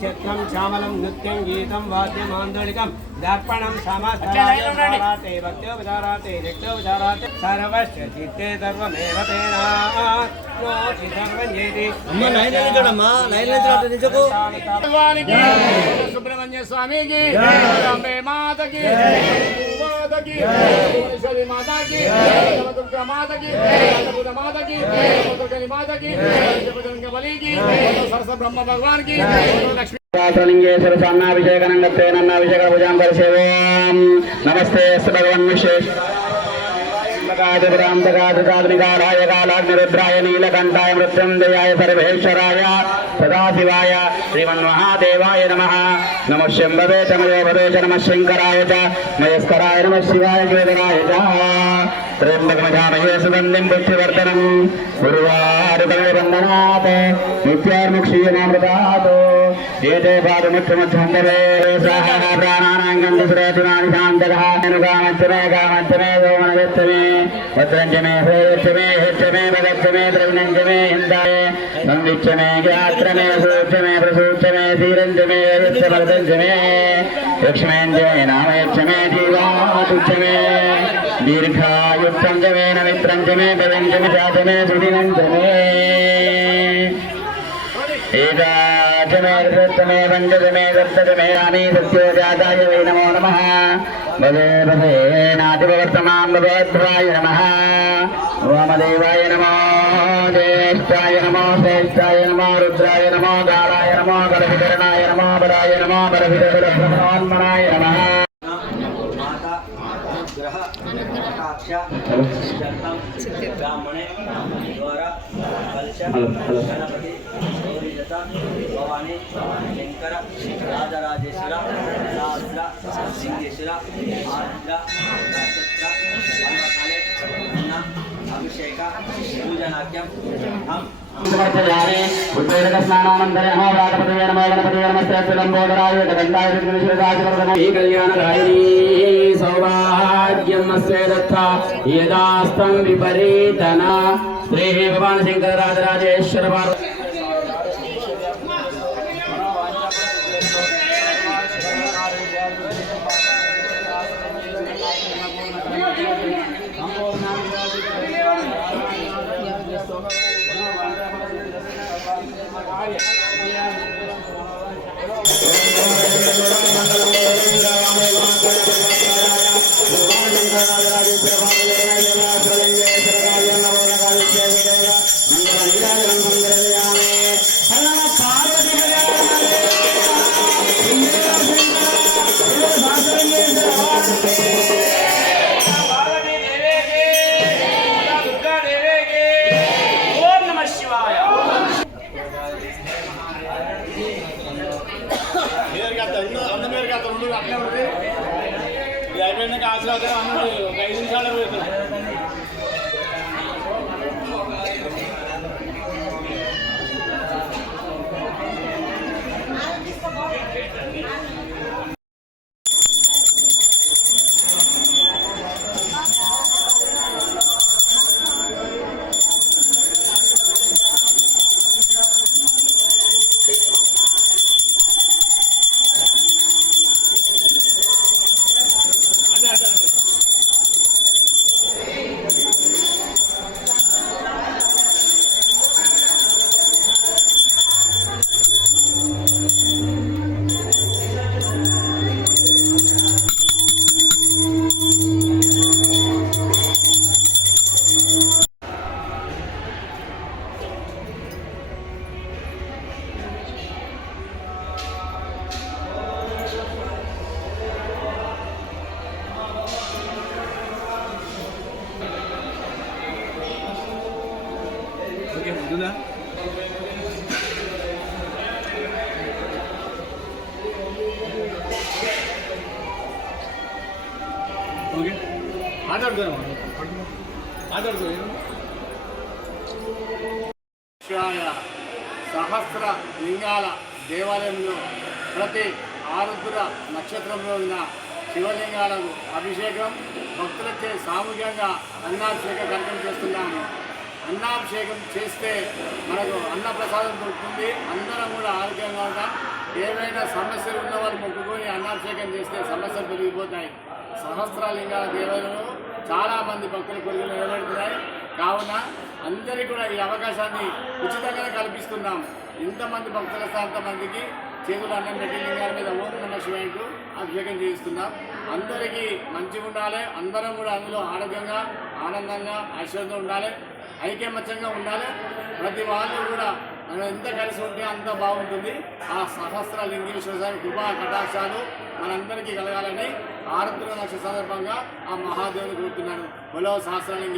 చిత్రం శ్యామలం నృత్యం గీతం వాద్యం ఆందోళికం దర్పణం సమాధారాతే భక్త్యోపచారాతే శక్త్యోపచారాతే సర్వస్య చిత్తే సర్వమేవ తేనా సర్వం చేతి సుబ్రహ్మణ్య స్వామికి అంబే మాతకి మాతకి మాతకి దుర్గా మాతకి మాతకి మాతకి బలికి సరస్వ బ్రహ్మ భగవాన్ కి లక్ష్మీ లింగేశ్వర స్వామిభిషేకనంగత్తేనన్నాభిషేక పూజాం పరిసేవో నమస్తే భగవన్ విశేష కాళాయ కాలాగ్నిరుద్రాయ నీలకంఠాయ మృత్యుంజయాయ సర్వేశ్వరాయ సదాశివాయ శ్రీమన్మహాదేవాయ నమః నమః శంభవే చమయోభవే చ నమః శంకరాయ చ మహేశ్వరాయ నమః శివాయ కేతనాయ చ త్రయంబకమజామహే సుగంధిం పుష్టివర్ధనం గురువారుబంధనాత్ నిత్యార్ముక్షీయమామృతాత్ ఏతే పాదముఖ్యమధ్యంతరే ప్రాణానాం గంధసురేతిమాని శాంతకః కామచ్చమే కామచ్చమే సోమనగచ్చమే భద్రంచమే హేచ్చమే హేచ్చమే భగచ్చమే ద్రవిణంచమే హిందాయ సంవిచ్చమే జ్ఞాత్రమే సూక్షమే ప్రసూక్షమే ధీరంచమే యచ్చమర్దంచమే లక్ష్మేంచమే నామయచ్చమే జీవాతుచ్చమే దీర్ఘాయుక్తంచమే నమిత్రంచమే భవంచమే శాచమే సుదినంచమే ఏకాచమే ఋతమే పంచమే సప్తమే రామే సత్యోజాతాయ వై నమో నమః భవే భవే నాతివర్తమాం భగవద్భాయ నమః వామదేవాయ నమో జ్యేష్ఠాయ నమో శ్రేష్ఠాయ నమో రుద్రాయ నమో కాళాయ నమో బలవికరణాయ నమో బలాయ నమో బలవికరణాయ నమః బ్రాహ్మణే ద్వారా గణపతి భవానీ శంకర రాజరాజేశ్వర శాస్త్ర లింగేశ్వర ఆర్ద్ర నక్షత్ర అభిషేక పూజనాఖ్యం యదాస్తం విపరీతన శ్రీ భగవాన్ శంకర రాజరాజేశ్వర సహస్ర లింగాల దేవాలయంలో ప్రతి ఆరుద్ర నక్షత్రంలో ఉన్న శివలింగాలకు అభిషేకం భక్తులచే సామూహికంగా అన్నాభిషేక కార్యక్రమం చేస్తున్నాము. అన్నాభిషేకం చేస్తే మనకు అన్నప్రసాదం దొరుకుతుంది. అందరం కూడా ఆరోగ్యంగా ఉంటాం. ఏవైనా సమస్యలు ఉన్న వాళ్ళు మొక్కుకొని అన్నాభిషేకం చేస్తే సమస్యలు పెరిగిపోతాయి. సహస్రలింగాల దేవాలయంలో చాలామంది భక్తుల కోరికలు నెరవేరుతున్నాయి. కావున అందరికీ కూడా ఈ అవకాశాన్ని ఉచితంగా కల్పిస్తున్నాం. ఇంతమంది భక్తుల అంతమందికి చేతులు అన్నం పెట్టి లింగాల మీద ఓం నమః శివాయ అంటూ అభిషేకం చేయిస్తున్నాం. అందరికీ మంచిగా ఉండాలి. అందరం కూడా అందులో ఆరోగ్యంగా ఆనందంగా ఐశ్వర్యంగా ఉండాలి. ఐకమత్యంగా ఉండాలి. ప్రతి వాళ్ళు కూడా మనం ఎంత కలిసి ఉంటే అంత బాగుంటుంది. ఆ సహస్రలింగేశ్వర స్వామి కృపా కటాక్షాలు మనందరికీ కలగాలని ఆరుద్ర నక్షత్ర సందర్భంగా ఆ మహాదేవుని కోరుతున్నాను. బలో సహస్రలింగేశ్వర